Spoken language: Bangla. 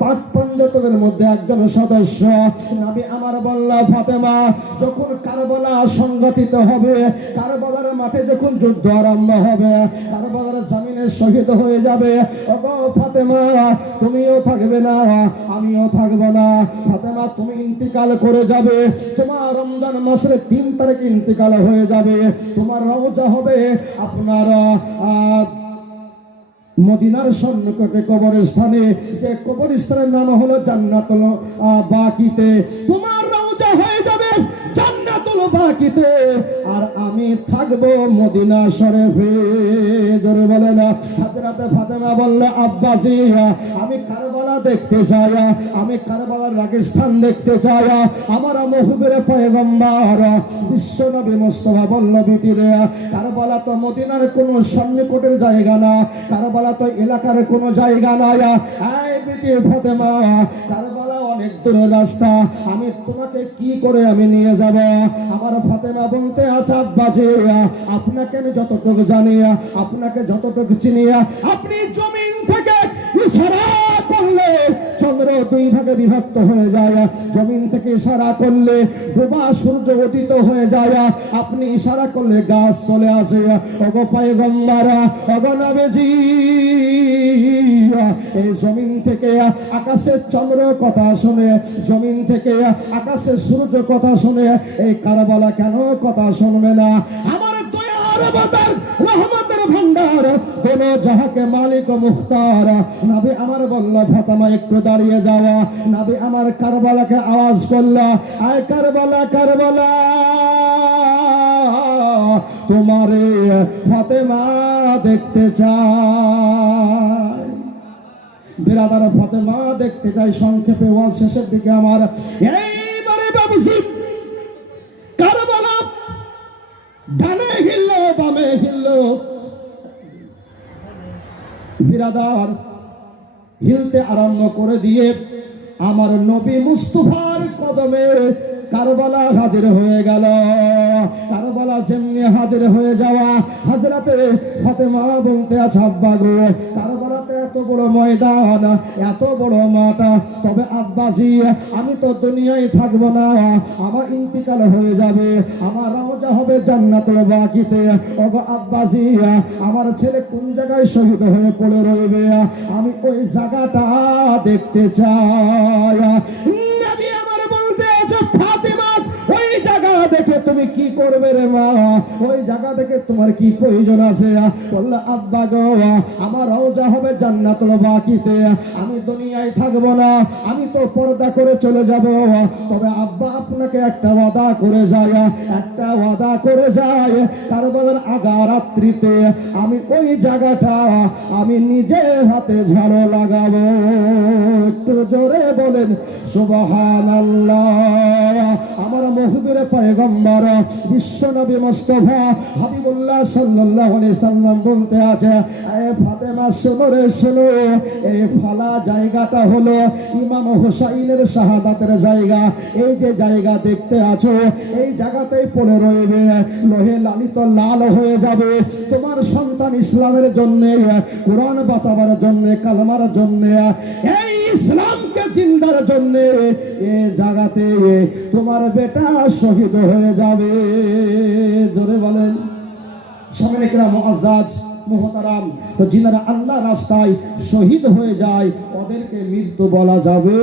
পাঁচ পঞ্জতদের মধ্যে একজন সদস্য, নবী আমার বলল, ফাতেমা, যখন কারবালা সংগঠিত হবে, কারবালার মাঠে যখন যুদ্ধ আরম্ভ হবে, কারবালার জামিনে শহীদ হয়ে যাবে। ওগো ফাতেমা, তুমিও থাকবে না, আমিও থাকব না। ফাতেমা, তুমি ইন্তিকাল করে যাবে। তোমার রমজান মাসের তিন তারিখ ইন্তিকাল হয়ে যাবে। তোমার রওজা হবে আপনার মদিনার সন্নিকটে কবরস্থানে যে কবর কবরস্থানের নাম হলো জান্নাত বাকিতে। তোমার রওজা হয়ে যাবে। বাকিতে আর আমি থাকব মদিনা শরীফে। জোরে বলে না হাজরাতে ফাতেমা বললে আব্বাসি আমি কারবালা দেখতে চাই, আমি কারবালার রাগিস্তান দেখতে চাই। আমার মহুবের পয়গম্বর বিশ্বনবী মোস্তফা বলল বিটিরে কারবালা তো মদিনার কোনো সন্নিকটের জায়গা না, কারবালা তো এলাকার কোনো জায়গা নাই। এই বিটি ফাতেমা, কারবালা অনেক দূরের রাস্তা, আমি তোমাকে কি করে আমি নিয়ে যাব? আমার ফাতেমা বলতে আছে বাজে আপনাকে আমি যতটুকু জানি, আপনাকে যতটুকু চিনিয়া আপনি জমিন থেকে চন্দ্র দুই ভাগে বিভক্ত হয়ে যায়। জমিন থেকে ইশারা করলে ডোবা সূর্য উদিত হয়ে যায়। আপনি ইশারা করলে গাছ চলে আসে। অগো পায়গম্বারা অগো নবীজি, এই জমিন থেকে আকাশের চন্দ্র কথা শুনে, জমিন থেকে আকাশের সূর্য কথা শুনে, এই কারবালা কেন কথা শুনবে না? আমার দয়ার অবতার রহমতের ভান্ডার কোন যাহাকে মালিক মুখতার। নাবি আমার বলল, ফাতামা, একটু দাঁড়িয়ে যাওয়া। নাবি আমার কারবালাকে আওয়াজ করল, আয় কারবালা কারবালা! তোমারে ফাতেমা দেখতে চায় বিরাদার ফাতেমা দেখতে চাই, সংক্ষেপে শেষের দিকে আমার। এইবারে বাবুজি কারবালা ডানে হিললো, বামে হিললো। বিরাদার হিলতে আরম্ভ করে দিয়ে আমার নবী মুস্তফার কদমে কারবালা হাজির হয়ে গেল। কারবালা যেমনি হাজির হয়ে যাওয়া হাজরাতে ফাতেমা বলতে আছে, আব্বা গো কারবালাতে এত বড় ময়দান, এত বড় মাঠ। তবে আব্বাজি, আমি তো দুনিয়ায় থাকব না। আমার ইন্তিকাল হয়ে যাবে। আমার রওজা হবে জান্নাতুল বাকিতে। ওগো আব্বাজি, আমার ছেলে কোন জায়গায় শহীদ হয়ে পড়ে রইবে? আমি ওই জায়গাটা দেখতে চাই। তুমি কি করবে রে মা? ওই জায়গা দেখে তোমার কি প্রয়োজন আছে? বললে, আব্বা গো, আমার রওজা হবে জান্নাতুল বাকিতে। আমি দুনিয়ায় থাকব না। আমি তো পর্দা করে চলে যাব। তবে আব্বা আপনাকে একটা ওয়াদা করে যায়, একটা ওয়াদা করে যায়। কারবালার আগা রাত্রিতে আমি ওই জায়গাটা আমি নিজে হাতে ঝাড়ো লাগাবো। একটু জোরে বলেন, সুবহানাল্লাহ। আমার মহবীর পয়গম্বর মুস্তাফা হাবিবুল্লাহ সাল্লাম বলতে আছে ফাতেমা এই ফালা জায়গাটা হলো ইমাম হুসাইনের শাহাদাতের জায়গা। এই যে জায়গা দেখতে আছো, এই জায়গাতেই পড়ে রইবে। লোহে লালিত লাল হয়ে যাবে। তোমার সন্তান ইসলামের জন্য, কোরআন বাঁচাবার জন্য, কালমার জন্য, এই ইসলামকে জিন্দার জন্য এ জায়গাতে তোমার বেটা শহীদ হয়ে যাবে। জোরে বলেন। সামনে মহাজাজ, মোহতারাম, তো যিনারা আল্লাহ রাস্তায় শহীদ হয়ে যায়, ওদেরকে মৃত্যু বলা যাবে।